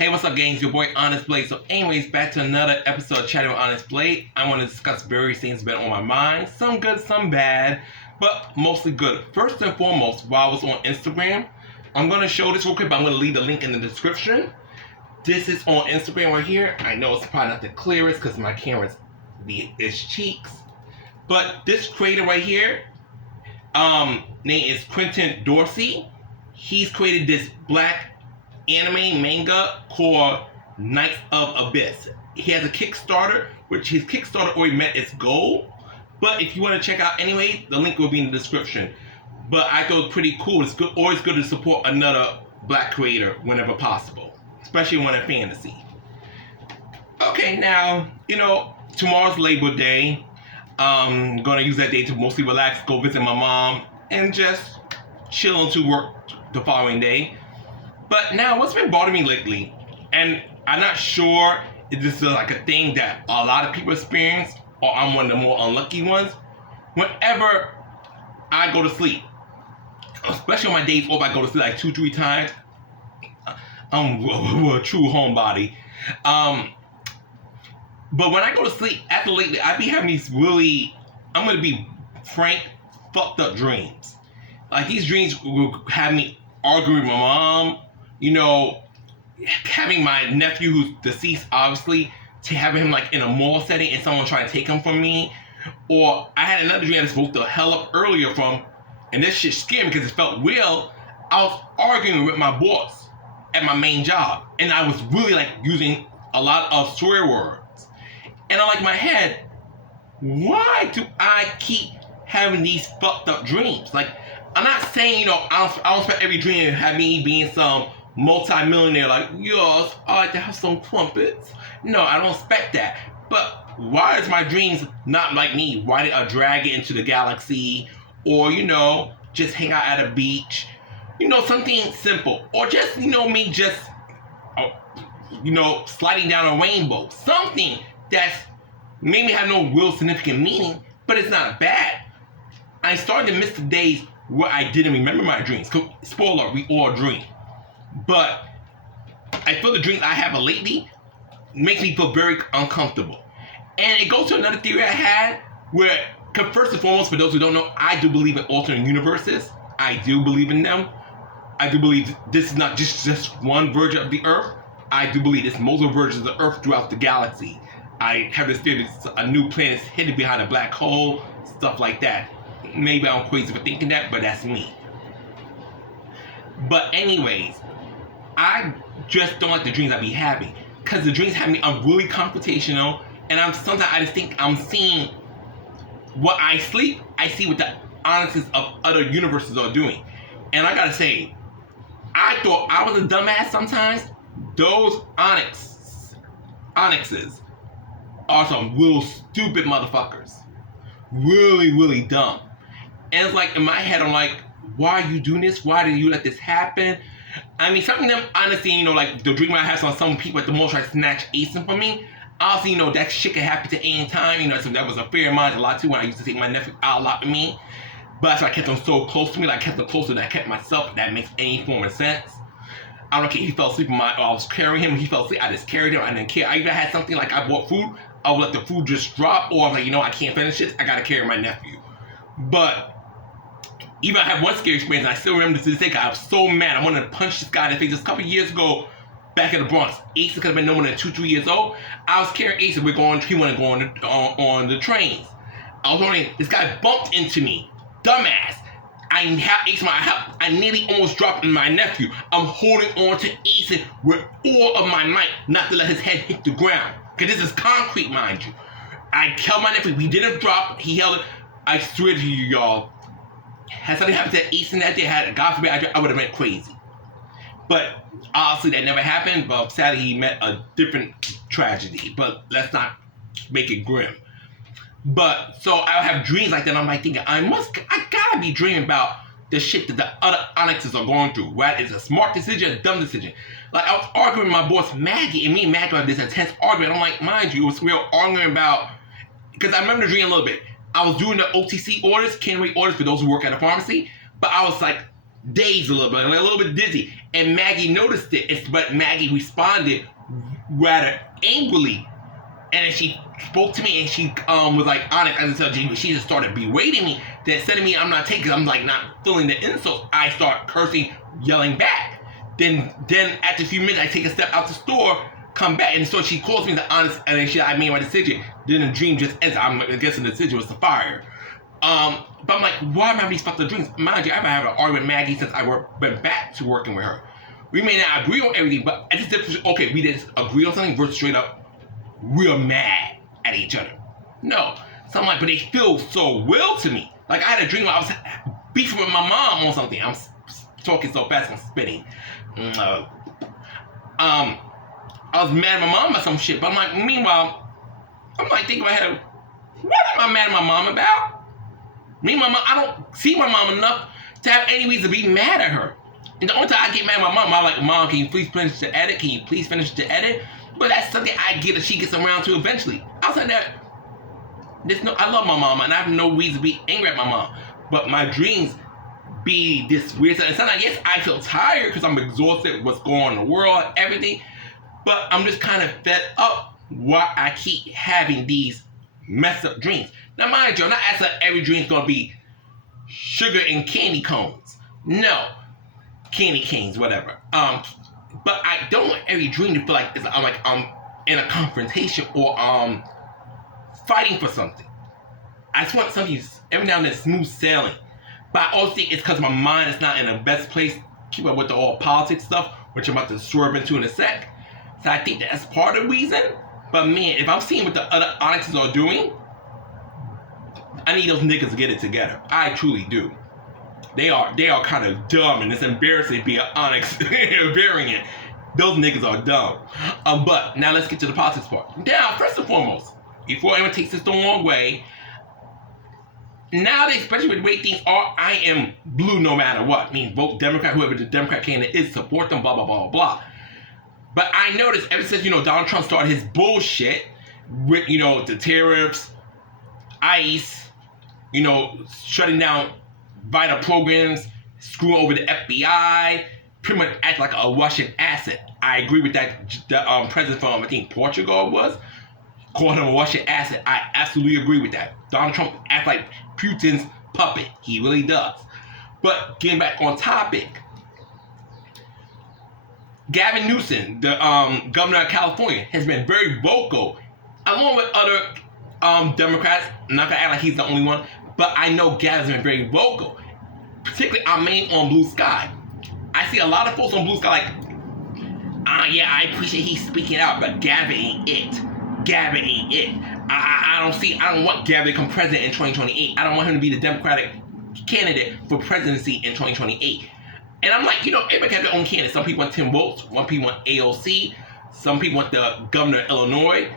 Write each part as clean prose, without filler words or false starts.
Hey, what's up, gangs? Your boy, Onyxe Blade. So anyways, back to another episode of Chatting with Onyxe Blade. I want to discuss various things that have been on my mind. Some good, some bad, but mostly good. First and foremost, while I was on Instagram, I'm going to show this real quick, but I'm going to leave the link in the description. This is on Instagram right here. I know it's probably not the clearest because my camera's its cheeks. But this creator right here, name is Quintin Dorsey. He's created this black anime manga called Knights of Abyss. He has a Kickstarter, which his Kickstarter already met its goal. But if you want to check out anyway, the link will be in the description. But I thought it was pretty cool. It's good, always good to support another black creator whenever possible, especially when in fantasy. Okay, now, tomorrow's Labor Day. I'm gonna use that day to mostly relax, go visit my mom, and just chill into work the following day. But now, what's been bothering me lately, and I'm not sure if this is like a thing that a lot of people experience, or I'm one of the more unlucky ones. Whenever I go to sleep, especially on my days off, I go to sleep like 2-3 times. I'm a true homebody. But when I go to sleep, after lately, I be having these really, I'm gonna be frank, fucked up dreams. Like these dreams will have me arguing with my mom, having my nephew who's deceased, obviously, to having him like in a mall setting and someone trying to take him from me. Or I had another dream I just woke the hell up earlier from, and this shit scared me because it felt real. I was arguing with my boss at my main job, and I was really like using a lot of swear words. And I'm like, in my head, why do I keep having these fucked up dreams? Like, I'm not saying, I don't expect every dream to have me being some multi-millionaire like, yes, I like to have some crumpets. No, I don't expect that. But why is my dreams not like me? Why did I drag it into the galaxy? Or, just hang out at a beach? Something simple. Or just, me just, sliding down a rainbow. Something that's maybe have no real significant meaning, but it's not bad. I started to miss the days where I didn't remember my dreams. Spoiler, we all dream. But I feel the dreams I have lately makes me feel very uncomfortable. And it goes to another theory I had where, first and foremost, for those who don't know, I do believe in alternate universes. I do believe in them. I do believe this is not just one version of the Earth. I do believe there's multiple versions of the Earth throughout the galaxy. I have this theory that a new planet is hidden behind a black hole, stuff like that. Maybe I'm crazy for thinking that, but that's me. But anyways, I just don't like the dreams I be having. Because the dreams have me, I'm really confrontational, and sometimes I just think I'm seeing what I sleep, I see what the Onyxes of other universes are doing. And I gotta say, I thought I was a dumbass sometimes. Those Onyxes are some real stupid motherfuckers. Really, really dumb. And it's like, in my head, I'm like, why are you doing this? Why did you let this happen? I mean, some of them, honestly, like the dream I have on some people at the most try to snatch Asen from me. Obviously, that shit can happen to any time. So that was a fear of mine a lot too when I used to take my nephew out a lot with me. But that's why I kept him so close to me. Like, I kept him closer than I kept myself. If that makes any form of sense. I don't care. He fell asleep I was carrying him. He fell asleep. I just carried him. I didn't care. I even had something like I bought food. I would let the food just drop. Or I was like, I can't finish this. I gotta carry my nephew. But even I had one scary experience, and I still remember to this day. I was so mad. I wanted to punch this guy in the face. Just a couple years ago, back in the Bronx, Ace could have been no more than 2-3 years old. I was carrying Ace, and he wanted to go on the trains. I was wondering, this guy bumped into me, dumbass. I have Ace in my house. I nearly almost dropped my nephew. I'm holding on to Ace with all of my might, not to let his head hit the ground. Because this is concrete, mind you. I held my nephew. He didn't drop. He held it. I swear to you, y'all. Had something happened to Ace that day, God forbid, I would have went crazy. But obviously that never happened. But sadly, he met a different tragedy. But let's not make it grim. But so I have dreams like that. And I'm like thinking, I gotta be dreaming about the shit that the other Onyxes are going through. Whether it's a smart decision, a dumb decision. Like I was arguing with my boss Maggie, and me and Maggie had this intense argument. I'm like, mind you, we were arguing about, because I remember the dream a little bit. I was doing the OTC orders, can't read orders for those who work at a pharmacy, but I was like dazed a little bit, like a little bit dizzy. And Maggie noticed it, but Maggie responded rather angrily. And then she spoke to me and she was like, Onyx, as I said, she just started berating me. Then instead of me, I'm not taking, I'm like not feeling the insult. I start cursing, yelling back. Then after a few minutes, I take a step out the store, come back, and so she calls me the Onyx, and then I made my decision. Then the dream just ends. I'm guessing the decision was to fire. But I'm like, why am I having these fucking dreams? Mind you, I've been having an argument with Maggie since I went back to working with her. We may not agree on everything, but I just okay, we didn't agree on something versus straight up, we're mad at each other. No. So I'm like, but they feel so real to me. Like I had a dream where I was beefing with my mom on something. I'm talking so fast, I'm spitting. I was mad at my mom about some shit, but I'm like, meanwhile, I'm like thinking in my head, what am I mad at my mom about? Me and my mom, I don't see my mom enough to have any reason to be mad at her. And the only time I get mad at my mom, I'm like, Mom, can you please finish the edit? Can you please finish the edit? But that's something I get that she gets around to eventually. Outside that, I love my mom and I have no reason to be angry at my mom. But my dreams be this weird stuff. And sometimes, yes, I feel tired because I'm exhausted with what's going on in the world, everything. But I'm just kind of fed up why I keep having these messed up dreams. Now, mind you, I'm not asking that every dream's going to be sugar and candy cones. No. Candy canes, whatever. But I don't want every dream to feel like I'm in a confrontation or fighting for something. I just want something every now and then smooth sailing. But I also think it's because my mind is not in the best place to keep up with the all politics stuff, which I'm about to swerve into in a sec. So I think that's part of the reason. But man, if I'm seeing what the other Onyxes are doing, I need those niggas to get it together. I truly do. They are kind of dumb, and it's embarrassing being an Onyx variant. Those niggas are dumb. But now let's get to the politics part. Now, first and foremost, before anyone takes this the wrong way, nowadays, especially with the way things are, I am blue no matter what. I mean, vote Democrat, whoever the Democrat candidate is, support them, blah, blah, blah, blah. But I noticed ever since, Donald Trump started his bullshit with, the tariffs, ICE, shutting down vital programs, screwing over the FBI, pretty much act like a Russian asset. I agree with that. The president from, I think, Portugal called him a Russian asset. I absolutely agree with that. Donald Trump acts like Putin's puppet. He really does. But getting back on topic, Gavin Newsom, the governor of California, has been very vocal, along with other Democrats. I'm not gonna act like he's the only one, but I know Gavin's been very vocal, particularly our main on Blue Sky. I see a lot of folks on Blue Sky like, yeah, I appreciate he's speaking out, but Gavin ain't it. Gavin ain't it. I don't want Gavin to become president in 2028. I don't want him to be the Democratic candidate for presidency in 2028. And I'm like, everybody have their own candidate. Some people want Tim Walz, some people want AOC, some people want the governor of Illinois,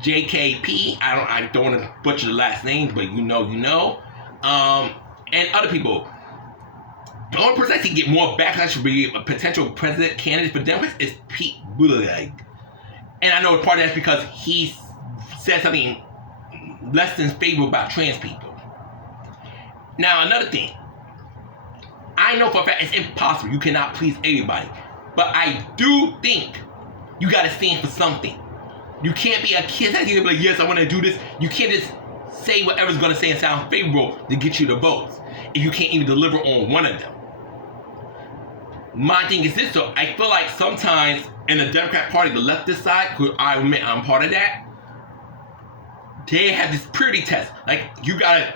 JKP. I don't want to butcher the last names, but you know. And other people. The only person that can get more backlash to be a potential president candidate for Democrats is Pete Buttigieg. And I know part of that's because he said something less than favorable about trans people. Now, another thing. I know for a fact it's impossible. You cannot please everybody. But I do think you got to stand for something. You can't be a kid that can be like, yes, I want to do this. You can't just say whatever's going to say and sound favorable to get you the votes if you can't even deliver on one of them. My thing is this, though. I feel like sometimes in the Democrat Party, the leftist side, because I admit I'm part of that, they have this purity test. Like, you got to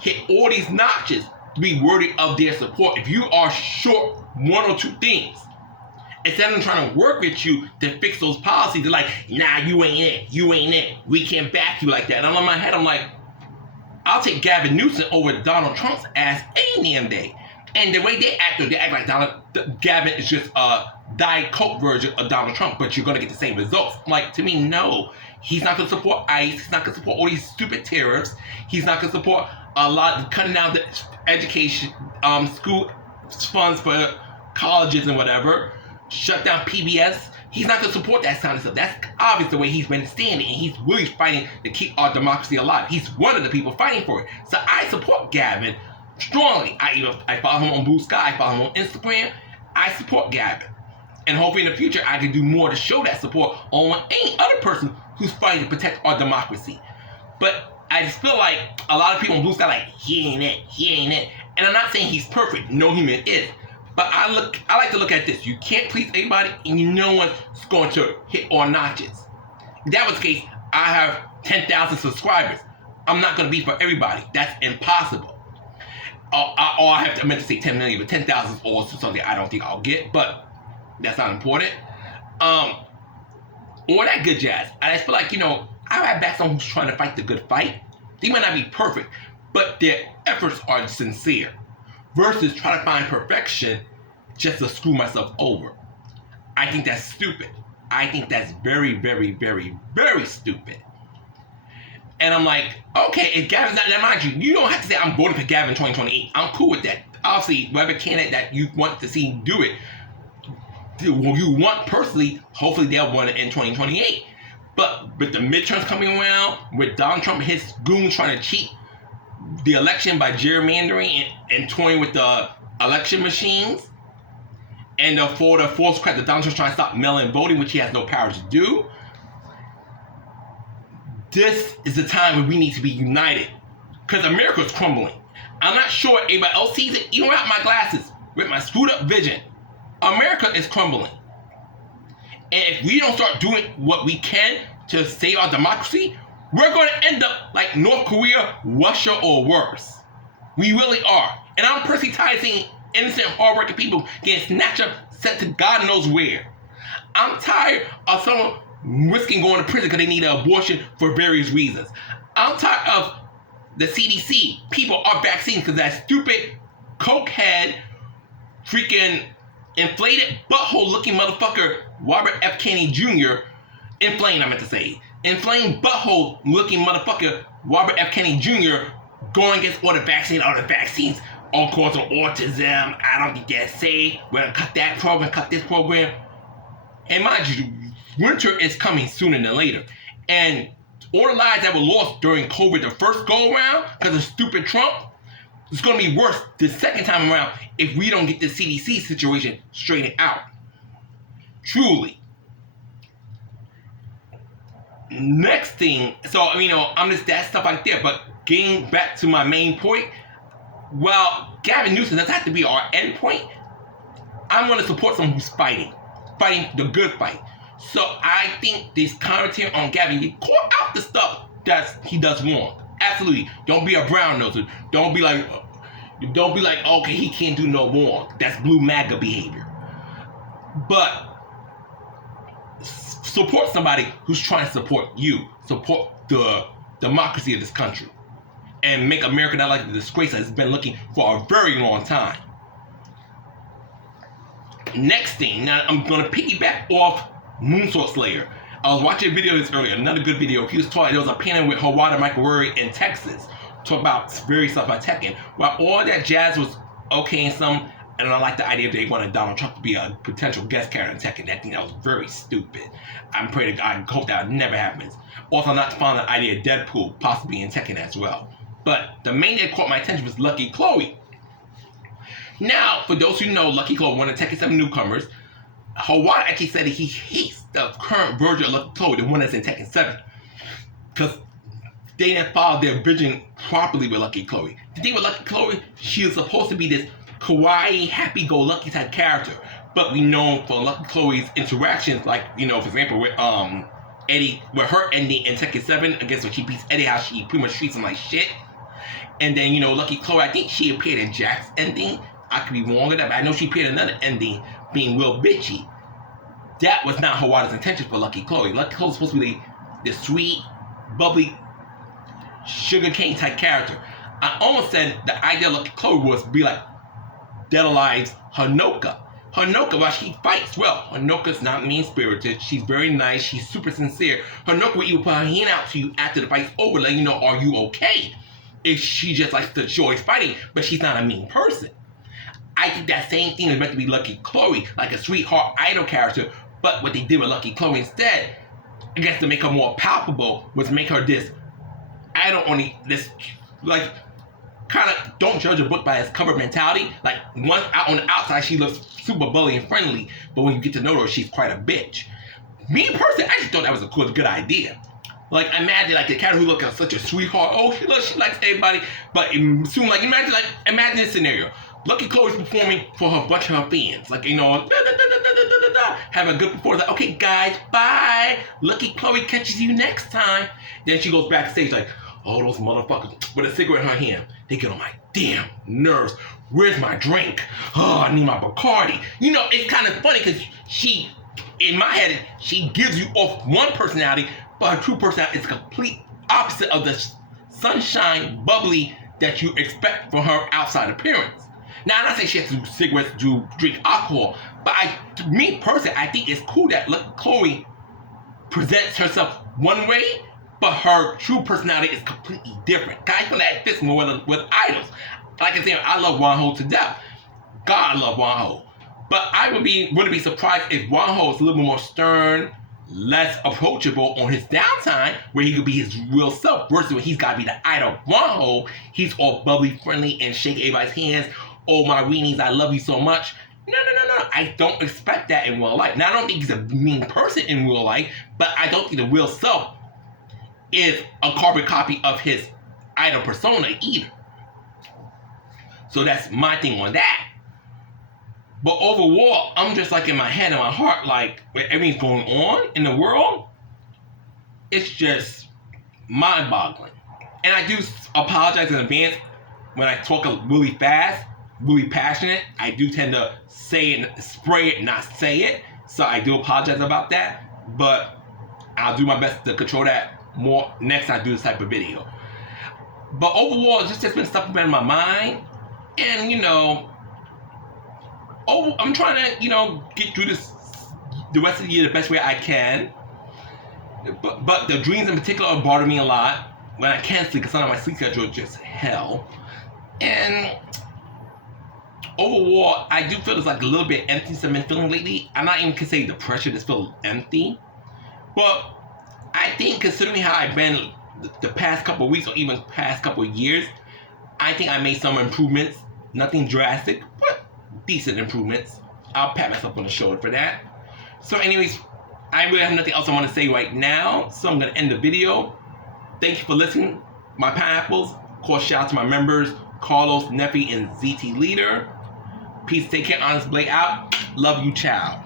hit all these notches to be worthy of their support. If you are short one or two things, instead of trying to work with you to fix those policies, they're like, nah, you ain't it. We can't back you like that. And I'm in my head, I'm like, I'll take Gavin Newsom over Donald Trump's ass any damn day. And the way they act like Gavin is just a Diet Coke version of Donald Trump, but you're going to get the same results. I'm like, to me, no. He's not going to support ICE. He's not going to support all these stupid tariffs. He's not going to support a lot, cutting down the education, school funds for colleges and whatever. Shut down PBS. He's not going to support that kind of stuff. That's obvious the way he's been standing, and he's really fighting to keep our democracy alive. He's one of the people fighting for it. So I support Gavin strongly. I follow him on Blue Sky, I follow him on Instagram. I support Gavin. And hopefully in the future I can do more to show that support on any other person who's fighting to protect our democracy. But I just feel like a lot of people on Blue Sky like, he ain't it. And I'm not saying he's perfect, no human is. But I like to look at this. You can't please everybody, and no one's going to hit all notches. If that was the case, I have 10,000 subscribers. I'm not going to be for everybody. That's impossible. I meant to say 10 million, but 10,000 is also something I don't think I'll get, but that's not important. All that good jazz. I just feel like, I have back someone who's trying to fight the good fight. They might not be perfect, but their efforts are sincere. Versus trying to find perfection just to screw myself over. I think that's stupid. I think that's very, very, very, very stupid. And I'm like, okay, if Gavin's not that, mind you, you don't have to say I'm voting for Gavin 2028. I'm cool with that. Obviously, whatever candidate that you want to see do it, you want personally, hopefully they'll win it in 2028. But with the midterms coming around, with Donald Trump and his goons trying to cheat the election by gerrymandering and toying with the election machines, and for the false credit that Donald Trump's trying to stop mail-in voting, which he has no power to do, this is the time where we need to be united, because America's crumbling. I'm not sure anybody else sees it, even without my glasses, with my screwed up vision. America is crumbling. And if we don't start doing what we can to save our democracy, we're going to end up like North Korea, Russia, or worse. We really are. And I'm personally tired of seeing innocent, hardworking people getting snatched up, sent to God knows where. I'm tired of someone risking going to prison because they need an abortion for various reasons. I'm tired of the CDC, people are vaccines because that stupid cokehead, freaking inflated butthole looking motherfucker, Robert F. Kennedy Jr., inflamed butthole looking motherfucker, Robert F. Kennedy Jr., going against all the vaccines all causing autism. I don't think that's safe. We're gonna cut that program, cut this program. And mind you, winter is coming sooner than later. And all the lives that were lost during COVID the first go around because of stupid Trump, it's going to be worse the second time around if we don't get the CDC situation straightened out. Truly. Next thing, so, I'm just that stuff right there, but getting back to my main point, well, Gavin Newsom doesn't have to be our end point. I'm going to support someone who's fighting the good fight. So I think this commentary on Gavin, you call out the stuff that he does wrong. Absolutely. Don't be a brown noser. Don't be like, okay, he can't do no wrong. That's blue MAGA behavior. But support somebody who's trying to support you. Support the democracy of this country. And make America not like the disgrace that it's been looking for a very long time. Next thing, now I'm going to piggyback off Moonsword Slayer. I was watching a video of this earlier, another good video. He was talking, there was a panel with Hawada Microwave in Texas, talk about various stuff about Tekken. While all that jazz was okay and some, and I like the idea that they wanted Donald Trump to be a potential guest character in Tekken. That thing that was very stupid. I'm praying to God and hope that never happens. Also, I'm not fond of the idea of Deadpool possibly in Tekken as well. But the main thing that caught my attention was Lucky Chloe. Now, for those who know, Lucky Chloe, one of the Tekken 7 newcomers, Hawada actually said that he hates the current version of Lucky Chloe, the one that's in Tekken 7. Because they didn't follow their vision properly with Lucky Chloe. The thing with Lucky Chloe, she was supposed to be this kawaii, happy-go-lucky type character. But we know for Lucky Chloe's interactions, like, for example, with Eddie, with her ending in Tekken 7, against when she beats Eddie, how she pretty much treats him like shit. And then, Lucky Chloe, I think she appeared in Jack's ending. I could be wrong with that, but I know she appeared in another ending being real bitchy. That was not Hawada's intention for Lucky Chloe. Lucky Chloe was supposed to be the sweet, bubbly, sugarcane type character. I almost said the idea of Lucky Chloe was to be like Dead Alive's Hanoka. Hanoka, while she fights well, Hanoka's not mean-spirited. She's very nice. She's super sincere. Hanoka will even put her hand out to you after the fight's over, letting you know, are you okay? If she just likes to enjoy fighting, but she's not a mean person. I think that same thing is meant to be Lucky Chloe, like a sweetheart idol character, but what they did with Lucky Chloe instead, I guess to make her more palpable, was make her this idol only, this, like, kind of don't judge a book by its cover mentality. Like, out on the outside, she looks super bully and friendly, but when you get to know her, she's quite a bitch. Me personally, I just thought that was a good idea. Like, imagine like the character who looks like such a sweetheart. Oh, she likes everybody, but soon, like, imagine this scenario. Lucky Chloe's performing for her bunch of her fans, like, you know, have a good performance. Like, okay, guys, bye. Lucky Chloe catches you next time. Then she goes backstage like, oh, those motherfuckers with a cigarette in her hand. They get on my damn nerves. Where's my drink? Oh, I need my Bacardi. You know, it's kind of funny because she, in my head, she gives you off one personality, but her true personality is the complete opposite of the sunshine, bubbly that you expect from her outside appearance. Now, I'm not saying she has to do cigarettes, drink alcohol, but me personally, I think it's cool that Chloe presents herself one way, but her true personality is completely different. I feel that fits more with idols. Like I said, I love Wonho to death. God, I love Wonho. But I wouldn't be surprised if Wonho is a little more stern, less approachable on his downtime, where he could be his real self, versus when he's got to be the idol. Wonho, he's all bubbly, friendly, and shake everybody's hands. Oh, my weenies, I love you so much. No. I don't expect that in real life. Now, I don't think he's a mean person in real life, but I don't think the real self is a carbon copy of his idol persona either. So that's my thing on that. But overall, I'm just like in my head and my heart, like, with everything's going on in the world, it's just mind-boggling. And I do apologize in advance when I talk really fast, really passionate. I do tend to say it, spray it, not say it. So I do apologize about that. But I'll do my best to control that more next time I do this type of video. But overall, it's just been stuff in my mind. And, you know, I'm trying to, get through the rest of the year the best way I can. But the dreams in particular are bothering me a lot when I can't sleep, because sometimes my sleep schedule is just hell. And overall, I do feel it's like a little bit empty I've been feeling lately. I'm not even gonna say depression, just feel empty. But I think, considering how I've been the past couple of weeks or even past couple of years, I think I made some improvements. Nothing drastic, but decent improvements. I'll pat myself on the shoulder for that. So anyways, I really have nothing else I want to say right now, so I'm going to end the video. Thank you for listening, my pineapples. Of course, shout out to my members, Carlos, Neffy, and ZT Leader. Peace, take care, Onyxe Blade out. Love you, ciao.